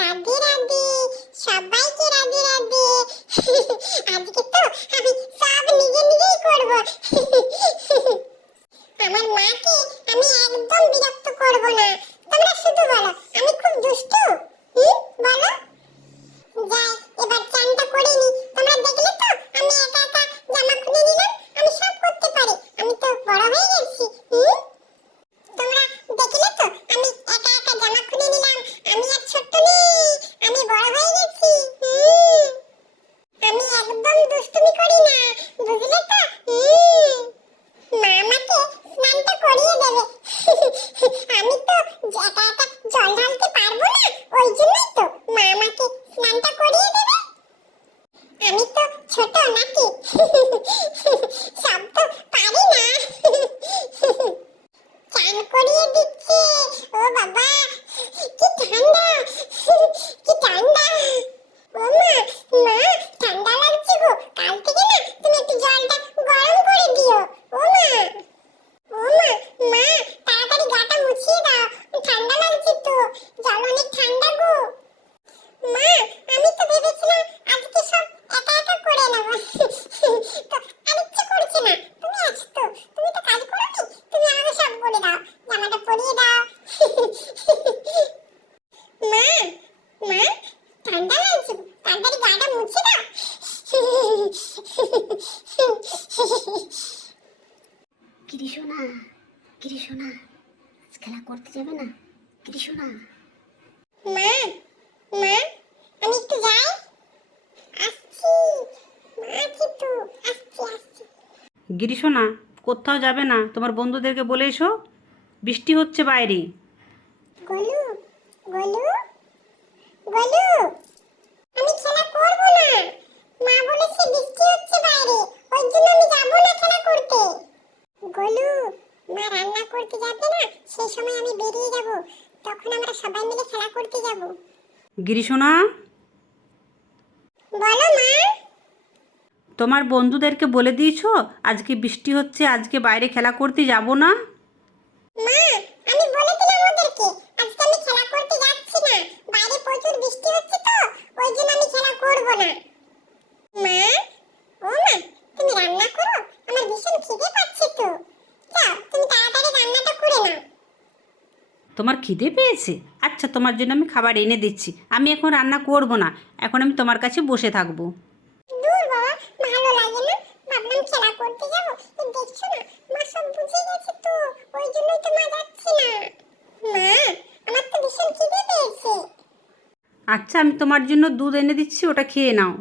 রাধে রাধে, সবাইকে রাধে রাধে। আজকে তো আমি সব নিজে নিজেই করব। আমার মাকে আমি একদম বিরক্ত করব না। তোমরা শুধু বলো আমি খুব দুষ্টু হুম বলো যাই এবার চানটা করে নি তোমরা দেখলে তো আমি একা একা জামা খুলে নিলাম আমি সব করতে পারি আমি তো বড় হয়ে গেছি হুম তোমরা দেখলে তো আমি একা একা জামা খুলে নিলাম আমি আর ছোট্ট নেই আমি বড় হয়ে গেছি হুম আমি একদম দুষ্টুমি করি না বুঝলে তো হুম মা আমাকে স্নানটা করিয়ে দেবে আমি তো একা একা জল ঢালতে পারব না ওই জন্যই তো মা আমাকে স্নানটা করিয়ে দেবে আমি তো ছোট নাকি? সব পারি না। চান দিচ্ছে ও বাবা কি ঠান্ডা কি ঠান্ডা ও মা মা ঠান্ডা লাগছে গো কাল থেকে না তুমি একটু জলটা গরম করে দিও ও মা ও মা মা তাড়াতাড়ি গাটা মুছিয়ে দাও ঠান্ডা লাগছে তো জল অনেক ঠান্ডা গো মা আমি তো ভেবেছিলাম আজকে সব একা একা করে নেব তো আর ইচ্ছে করছে না তুমি আছো তো তুমি তো কাজ করো নি তুমি আমাকে সব করে দাও জামাটা পরিয়ে দাও মা মা ঠান্ডা লাগছে তাড়াতাড়ি গাটা মুছে দাও কৃষ্ণা কৃষ্ণা আজ খেলা করতে যাবে না? কৃষ্ণা মা মা আমি একটু যাই আসছি মা আছি তো আসছি আসছি গিরিশোনা কোথাও যাবে না। তোমার বন্ধুদেরকে বলে এসো বৃষ্টি হচ্ছে বাইরে। গোলু গোলু গোলু আমি খেলা করব না। মা বলেছে বৃষ্টি হচ্ছে বাইরে ওই জন্য আমি যাব না খেলা করতে। গোলু মা রান্না করতে যাবে না সেই সময় আমি বেরিয়ে যাব। তখন আমরা সবাই মিলে খেলা করতে যাব। গিরিশোনা বলো মা। তোমার বন্ধুদেরকে বলে দিয়েছ? আজকে বৃষ্টি হচ্ছে আজকে বাইরে খেলা করতে যাব না? মা আমি বলে দিলাম ওদেরকে আজকে আমি খেলা করতে যাচ্ছি না। বাইরে প্রচুর বৃষ্টি হচ্ছে তো ওই জন্য আমি খেলা করব না। মা ও মা তুমি রান্না করো? আমার ভীষণ খিদে পাচ্ছে তো। যাও তুমি তাড়াতাড়ি রান্নাটা করে নাও। তোমার খিদে পেয়েছে? আচ্ছা তোমার জন্য আমি খাবার এনে দিচ্ছি। আমি এখন রান্না করব না। এখন আমি তোমার কাছে বসে থাকব দূর বাবা ভালো লাগে না ভাবলাম খেলা করতে যাব এই দেখছ না মা সব বুঝে গেছে তো ওই জন্যই তো মা যাচ্ছে না মা আমার তো ভীষণ খিদে পেয়েছে আচ্ছা আমি তোমার জন্য দুধ এনে দিচ্ছি ওটা খেয়ে নাও।